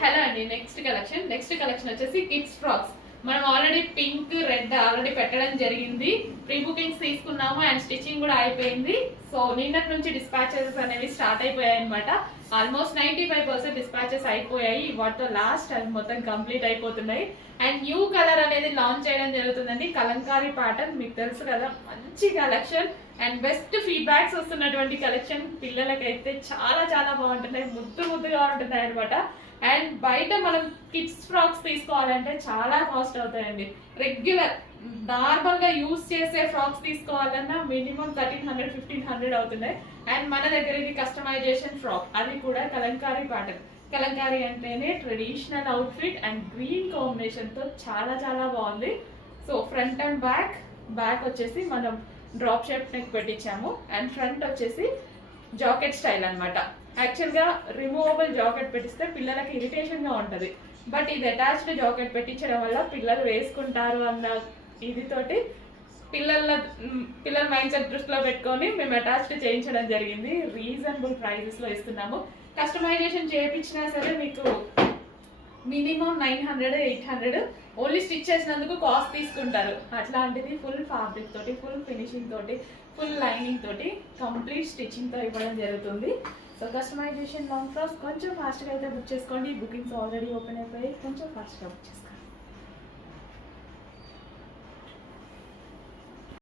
Hello అండి. Next collection వచ్చేసి kids frocks. మనం ఆల్రెడీ పింక్ రెడ్ ఆల్రెడీ పెట్టడం జరిగింది. ప్రీ బుకింగ్స్ తీసుకున్నాము అండ్ స్టిచ్చింగ్ కూడా అయిపోయింది. సో నిన్నటి నుంచి డిస్పాచెస్ అనేవి స్టార్ట్ అయిపోయాయి అనమాట. ఆల్మోస్ట్ 95% డిస్పాచెస్ అయిపోయాయి. వాటితో లాస్ట్ అవి మొత్తం కంప్లీట్ అయిపోతున్నాయి. అండ్ న్యూ కలర్ అనేది లాంచ్ చేయడం జరుగుతుందండి. కలంకారీ ప్యాటర్న్ మీకు తెలుసు కదా, మంచి కలెక్షన్ అండ్ బెస్ట్ ఫీడ్బ్యాక్స్ వస్తున్నటువంటి కలెక్షన్. పిల్లలకైతే చాలా చాలా బాగుంటున్నాయి, ముద్దుగా ఉంటున్నాయి అనమాట. అండ్ బయట మనం కిడ్స్ ఫ్రాక్స్ తీసుకోవాలంటే చాలా కాస్ట్ అవుతాయండి. రెగ్యులర్ నార్మల్ గా యూజ్ చేసే ఫ్రాక్స్ తీసుకోవాలన్నా మినిమం 1300-1500 అవుతున్నాయి. అండ్ మన దగ్గర ఇది కస్టమైజేషన్ ఫ్రాక్, అది కూడా కలంకారీ ప్యాటర్న్. కలంకారీ అంటేనే traditional outfit and green combination తో చాలా చాలా బాగుంది. సో ఫ్రంట్ అండ్ బ్యాక్ వచ్చేసి మనం డ్రాప్ షేప్ నెక్ పెట్టించాము అండ్ ఫ్రంట్ వచ్చేసి జాకెట్ స్టైల్ అనమాట. యాక్చువల్గా రిమూవబుల్ జాకెట్ పెట్టిస్తే పిల్లలకి ఇరిటేషన్గా ఉంటుంది. బట్ ఇది అటాచ్డ్ జాకెట్ పెట్టించడం వల్ల పిల్లలు వేసుకుంటారు అన్న ఇదితోటి పిల్లల మైండ్ సెట్ దృష్టిలో పెట్టుకొని మేము అటాచ్డ్ చేయించడం జరిగింది. రీజనబుల్ ప్రైజెస్లో ఇస్తున్నాము. కస్టమైజేషన్ చేయించినా సరే మీకు మినిమం 900-800 ఓన్లీ స్టిచ్ చేసినందుకు కాస్ట్ తీసుకుంటారు. అట్లాంటిది ఫుల్ ఫ్యాబ్రిక్ తోటి, ఫుల్ ఫినిషింగ్ తోటి, ఫుల్ లైనింగ్ తోటి, కంప్లీట్ స్టిచ్చింగ్తో ఇవ్వడం జరుగుతుంది. సో కస్టమైజేషన్ లాంగ్ ఫ్రాక్స్ కొంచెం ఫాస్ట్గా అయితే బుక్ చేసుకోండి. బుకింగ్స్ ఆల్రెడీ ఓపెన్ అయిపోయి కొంచెం ఫాస్ట్గా బుక్ చేసుకోండి.